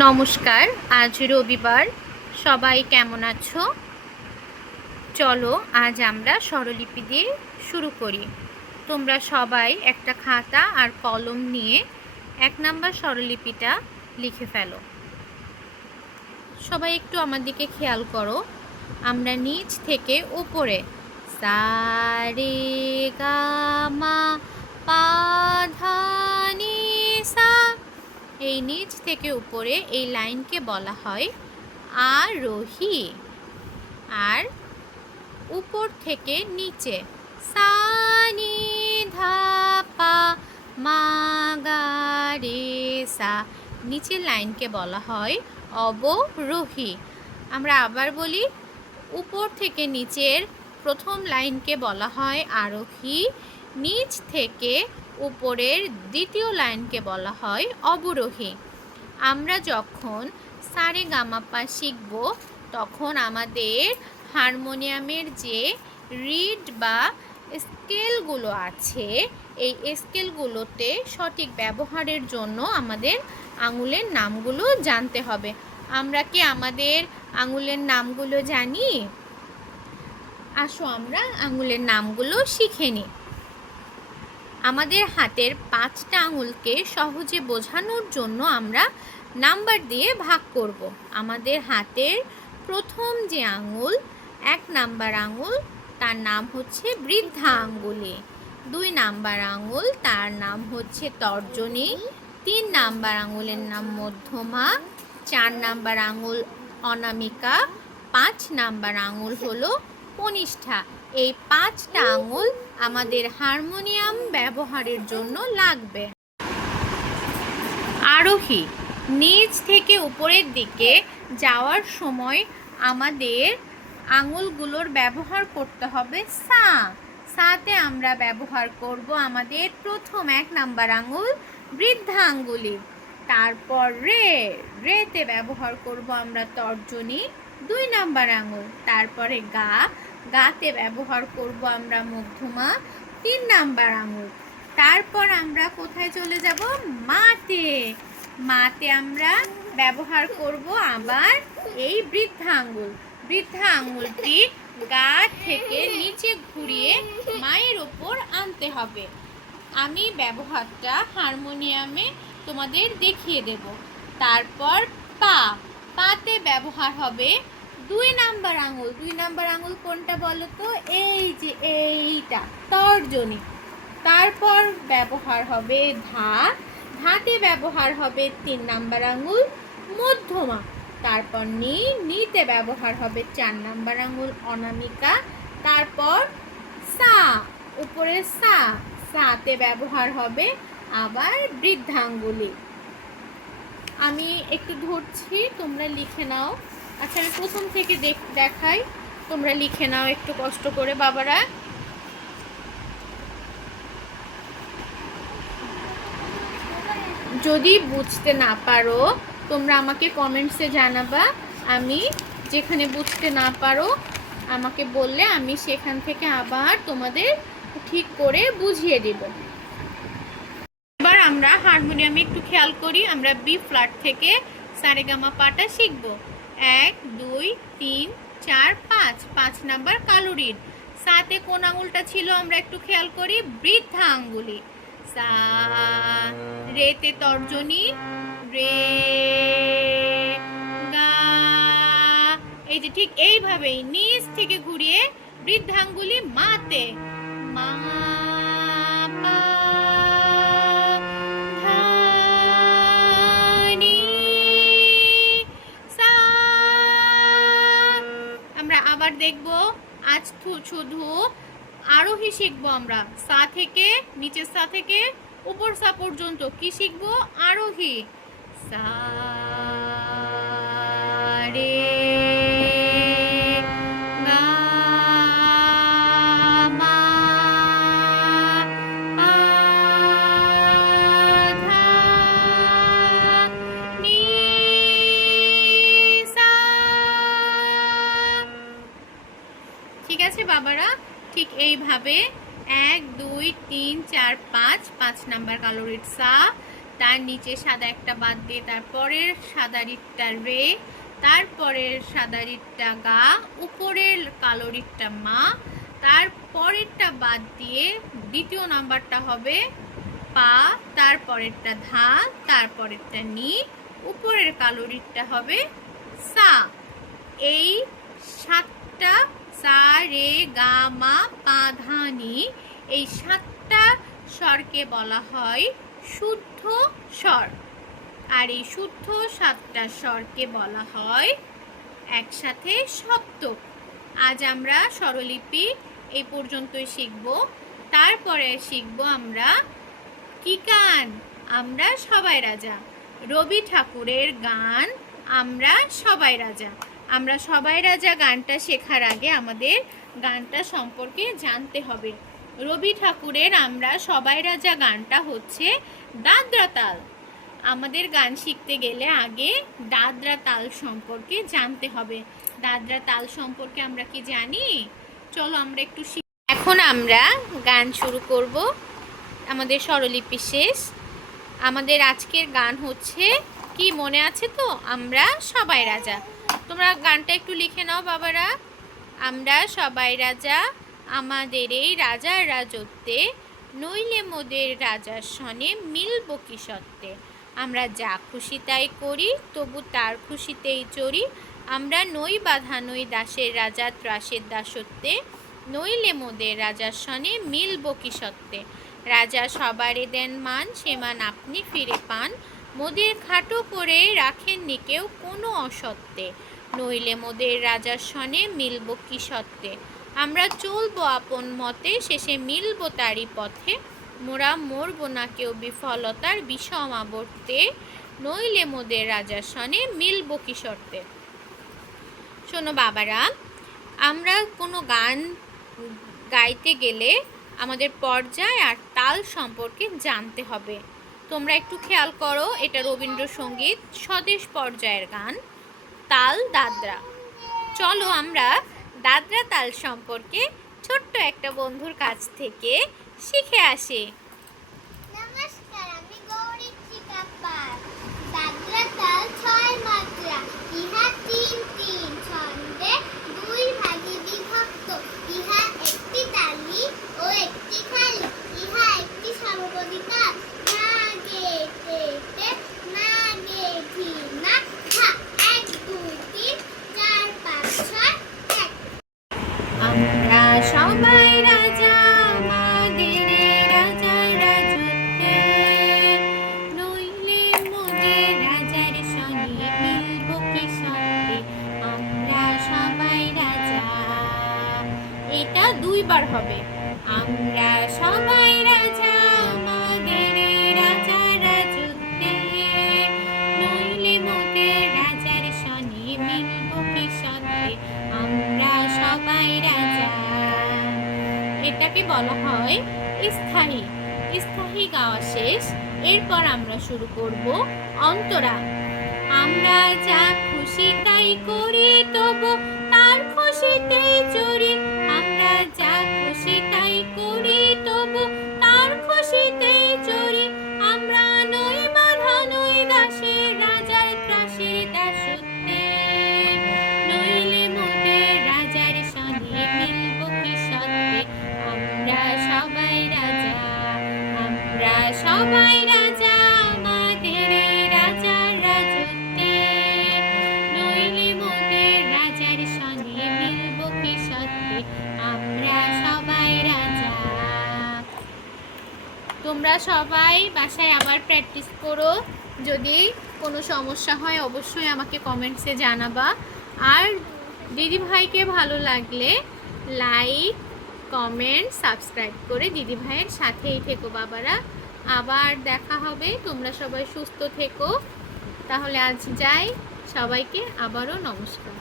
নমস্কার। আজ রবিবার। সবাই কেমন আছো? চলো আজ আমরা স্বরলিপি দিয়ে শুরু করি। তোমরা সবাই একটা খাতা আর কলম নিয়ে 1 নাম্বার স্বরলিপিটা লিখে ফেলো। সবাই একটু আমার দিকে খেয়াল করো। আমরা নিচ থেকে উপরে সা রে গা মা পা ধা নি সা, এই নিচ থেকে উপরে এই লাইনকে বলা হয় আরোহী। আর উপর থেকে নিচে সা নি ধা পা মা গা রে সা, নিচের লাইনকে বলা হয় অবরোহী। আমরা আবার বলি, উপর থেকে নিচের প্রথম লাইনকে বলা হয় আরোহী, নিচ থেকে উপরের দ্বিতীয় লাইনকে বলা হয় অবরোহী। আমরা যখন সা রে গা মা পা শিখব তখন আমাদের হারমোনিয়ামের যে রিড বা স্কেলগুলো আছে, এই স্কেলগুলোতে সঠিক ব্যবহারের জন্য আমাদের আঙুলের নামগুলো জানতে হবে। আমরা কি আমাদের আঙুলের নামগুলো জানি? আসো আমরা আঙুলের নামগুলো শিখে নিই। আমাদের হাতের 5টা আঙুলকে সহজে বোঝানোর জন্য আমরা নাম্বার দিয়ে ভাগ করব। আমাদের হাতের প্রথম যে আঙুল 1 নাম্বার আঙুল, তার নাম হচ্ছে বৃদ্ধা আঙ্গুলি। 2 নাম্বার আঙুল, তার নাম হচ্ছে তর্জনী। 3 নাম্বার আঙুলের নাম মধ্যমা। 4 নাম্বার আঙুল অনামিকা। 5 নাম্বার আঙুল হলো কনিষ্ঠা। এই 5টা আঙুল আমাদের হারমোনিয়াম ব্যবহারের জন্য লাগবে। আরোহী, নিচ থেকে উপরের দিকে যাওয়ার সময় আমাদের আঙুলগুলোর ব্যবহার করতে হবে সা। সাতে আমরা ব্যবহার করব আমাদের প্রথম 1 নাম্বার আঙুল বৃদ্ধা আঙ্গুলি। তারপর রেতে ব্যবহার করব আমরা তর্জনী 2 নাম্বার আঙুল। তারপরে গাতে ব্যবহার করব আমরা মধ্যমা 3 নাম্বার আঙুল। তারপর আমরা কোথায় চলে যাব? মাতে আমরা ব্যবহার করব আবার এই বৃদ্ধা আঙ্গুল। বৃদ্ধা আঙ্গুলটি গা থেকে নিচে ঘুরিয়ে মায়ের ওপর আনতে হবে। আমি ব্যবহারটা হারমোনিয়ামে তোমাদের দেখিয়ে দেব। তারপর পাতে ব্যবহার হবে 2 নাম্বার আঙুল। 2 নাম্বার আঙুল কোনটা বলো তো? এই যে এইটা, তর্জনী। তারপর ব্যবহার হবে ধাতে ব্যবহার হবে 3 নাম্বার আঙুল মধ্যমা। তারপর নিতে ব্যবহার হবে 4 নাম্বার আঙুল অনামিকা। তারপর সা, উপরে সাতে ব্যবহার হবে আবার বৃদ্ধাঙ্গুলি। আমি একটু ধরছি, তোমরা লিখে নাও। আচ্ছা, আমি প্রথম থেকে দেখাই, তোমরা লিখে নাও একটু কষ্ট করে বাবারা। যদি বুঝতে না পারো তোমরা আমাকে কমেন্টসে জানাবা। আমি যেখানে বুঝতে না পারো আমাকে বললে আমি সেখান থেকে আবার তোমাদের ঠিক করে বুঝিয়ে দেব। এবার আমরা হারমোনিয়ামে একটু খেয়াল করি। আমরা বি ফ্ল্যাট থেকে সা রে গা মা পাটা শিখব। 1 2 3 4 5, 5 নাম্বার কালো রিড। সাতে কোন আঙুলটা ছিল আমরা একটু খেয়াল করি? বৃদ্ধা আঙ্গুলি। সা, রেতে তর্জনী, রে, গা, এই যে ঠিক এইভাবেই নিচ থেকে ঘুরিয়ে বৃদ্ধাঙ্গুলি মাতে, মা পা ধা নি সা। আমরা আবার দেখব, আজ শুধু আরোহী শিখবো। আমরা সা থেকে, নিচের সা থেকে উপর সা পর্যন্ত কি শিখবো? আরোহী। সা রে গা মা পা ধা নি সা। ঠিক আছে বাবারা? ঠিক এইভাবে 1 2 3 4 5, 5 নাম্বার কালো রিড সা, তার নিচে সাদা একটা বাদ দিয়ে তারপরের সাদা রিটটা রে, তারপরের সাদা রিটটা গা, উপরের কালো রিটটা মা, তারপরেরটা বাদ দিয়ে দ্বিতীয় নাম্বারটা হবে পা, তারপরেরটা ধা, তারপরেরটা নি, উপরের কালো রিটটা হবে সা। এই 7টা সা রে গা মা পা ধা নি, এই 7টা স্বরকে বলা হয় শুদ্ধ স্বর। আর এই শুদ্ধ 7টা স্বরকে বলা হয় একসাথে সপ্তক। আজ আমরা স্বরলিপি এই পর্যন্তই শিখব। তারপরে শিখব আমরা কি গান? আমরা সবাই রাজা, রবি ঠাকুরের গান আমরা সবাই রাজা। আমরা সবাই রাজা গানটা শেখার আগে আমাদের গানটা সম্পর্কে জানতে হবে। রবি ঠাকুরের আমরা সবাই রাজা গানটা হচ্ছে দাদরা তাল। আমাদের গান শিখতে গেলে আগে দাদরা তাল সম্পর্কে জানতে হবে। দাদরা তাল সম্পর্কে আমরা কি জানি? চলো আমরা একটু এখন আমরা গান শুরু করব। আমাদের স্বরলিপি শেষ। আমাদের আজকের গান হচ্ছে কি মনে আছে তো? আমরা সবাই রাজা। তোমরা গানটা একটু লিখে নাও বাবারা। আমরা সবাই রাজা, আমাদের এই রাজার রাজত্বে, নইলে মোদের রাজার সনে মিলব কি সত্ত্বে। আমরা যা খুশি তাই করি, তবু তার খুশিতেই চড়ি। আমরা নই বাধা নই দাসের রাজা ত্রাসের দাসত্বে, নইলে মোদের রাজার সনে মিলব কি সত্ত্বে। রাজা সবারে দেন মান, সে মান আপনি ফিরে পান। মোদের খাটো করে রাখেননি কেউ কোনো অসত্ত্বে, নইলে মোদের রাজার সনে মিলব কি সত্ত্বে। আমরা চলবো আপন মতে, শেষে মিলব তারই পথে। মোরা মরব না কেউ বিফলতার বিষম আবর্তে, নইলে মোদের রাজার সনে মিলব কি শর্তে। শোনো বাবারা, আমরা কোনো গান গাইতে গেলে আমাদের পর্যায় আর তাল সম্পর্কে জানতে হবে। তোমরা একটু খেয়াল করো, এটা রবীন্দ্রসঙ্গীত স্বদেশ পর্যায়ের গান, তাল দাদরা। চলো আমরা দাদরা তাল সম্পর্কে ছোট্ট একটা বন্ধুর কাছ থেকে শিখে আসি। নমস্কার, আমি গৌরী চিকাপার। দাদরা তাল 6 মাত্রা, ইহা 3-3 ছন্দে 2 ভাগে বিভক্ত। ইহা একটি তালি ও একটি খালি। ইহা একটি সমপদী তাল। না গে তে তে, না গে ধি না, ধা 1 2 3 4 5 6 1। আমরা সবাই রাজা, আমাদের রাজার রাজত্বে, নইলে মোদের রাজার সনে মিলব কি সত্ত্বে। আমরা সবাই রাজা, এটা 2 বার হবে। আমরা সবাই রাজা, আমাদের রাজার রাজত্বে, নইলে মোদের রাজার সনে মিলব কি সত্ত্বে। আমরা সবাই রাজা। এটাকে বলা হয় স্থায়ী। স্থায়ী গাওয়া শেষ। এরপর আমরা শুরু করব অন্তরা। আমরা যা খুশি তাই করি, তবু তার খুশিতেই চড়ি। আমরা যা খুশি তাই করি, তবু তার খুশিতেই চড়ি। আমরা নই বাধা নই দাসের রাজার ত্রাসের দাসত্বে, নইলে মোদের রাজার সনে মিলব কি সত্ত্বে। আমরা সবাই রাজা, আমরা সবাই রাজা, আমাদের রাজার রাজত্বে, নইলে মোদের রাজার সনে মিলব কি সত্ত্বে। আমরা সবাই রাজা। তোমরা সবাই বাসায় আবার প্র্যাকটিস করো। যদি কোনো সমস্যা হয় অবশ্যই আমাকে কমেন্টসে জানাবা। আর দিদিভাইকে ভালো লাগলে লাইক, কমেন্ট, সাবস্ক্রাইব করে দিদিভাইয়ের সাথেই থেকো বাবারা। আবার দেখা হবে। তোমরা সবাই সুস্থ থেকো। তাহলে আজ যাই। সবাইকে আবারও নমস্কার।